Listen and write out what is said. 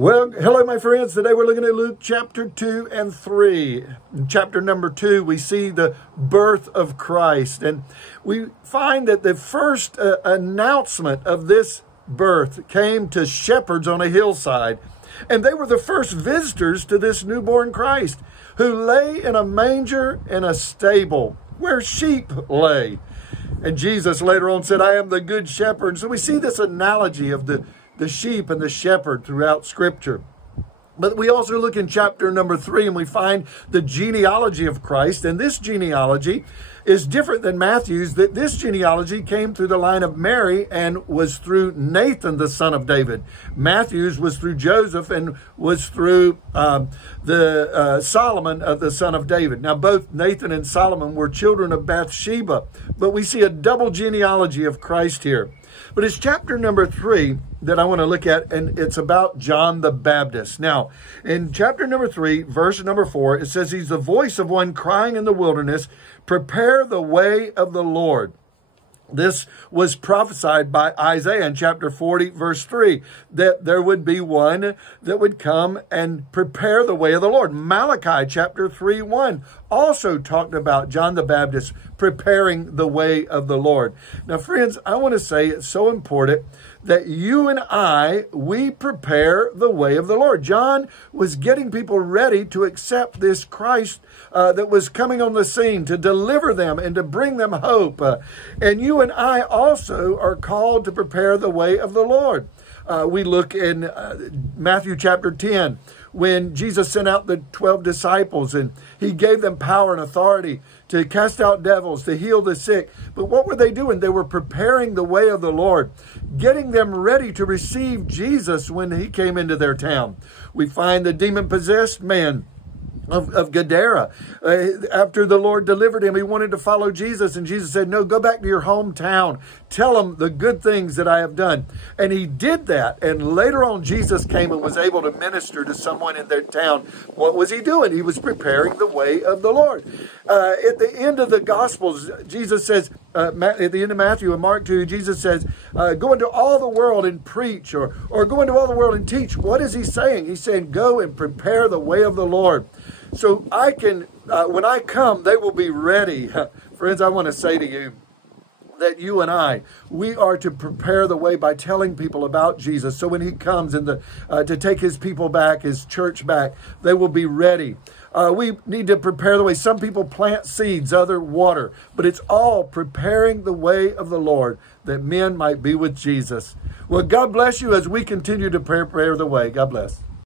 Well, hello, my friends. Today we're looking at Luke chapter 2 and 3. In chapter number 2, we see the birth of Christ. And we find that the first announcement of this birth came to shepherds on a hillside. And they were the first visitors to this newborn Christ, who lay in a manger in a stable where sheep lay. And Jesus later on said, "I am the good shepherd." So we see this analogy of the sheep and the shepherd throughout Scripture. But we also look in chapter number 3 and we find the genealogy of Christ. And this genealogy is different than Matthew's, that this genealogy came through the line of Mary and was through Nathan, the son of David. Matthew's was through Joseph and was through Solomon, the son of David. Now, both Nathan and Solomon were children of Bathsheba, but we see a double genealogy of Christ here. But it's chapter number 3 that I want to look at, and it's about John the Baptist. Now, in chapter number 3, verse number 4, it says, "He's the voice of one crying in the wilderness, prepare the way of the Lord." This was prophesied by Isaiah in chapter 40, verse 3, that there would be one that would come and prepare the way of the Lord. Malachi chapter 3:1 also talked about John the Baptist preparing the way of the Lord. Now, friends, I want to say it's so important that you and we prepare the way of the Lord. John was getting people ready to accept this Christ that was coming on the scene to deliver them and to bring them hope. And you and I also are called to prepare the way of the Lord. We look in Matthew chapter 10, when Jesus sent out the 12 disciples and he gave them power and authority to cast out devils, to heal the sick. But what were they doing? They were preparing the way of the Lord, getting them ready to receive Jesus when he came into their town. We find the demon-possessed man of Gadara. After the Lord delivered him, he wanted to follow Jesus. And Jesus said, "No, go back to your hometown. Tell them the good things that I have done." And he did that. And later on, Jesus came and was able to minister to someone in their town. What was he doing? He was preparing the way of the Lord. At the end of the Gospels, Jesus says, at the end of Matthew and Mark 2, Jesus says, "Go into all the world and preach," or "Go into all the world and teach." What is he saying? He's saying, go and prepare the way of the Lord. So I can, when I come, they will be ready. Friends, I want to say to you that you and we are to prepare the way by telling people about Jesus. So when he comes to take his people back, his church back, they will be ready. We need to prepare the way. Some people plant seeds, other water, but it's all preparing the way of the Lord that men might be with Jesus. Well, God bless you as we continue to prepare the way. God bless.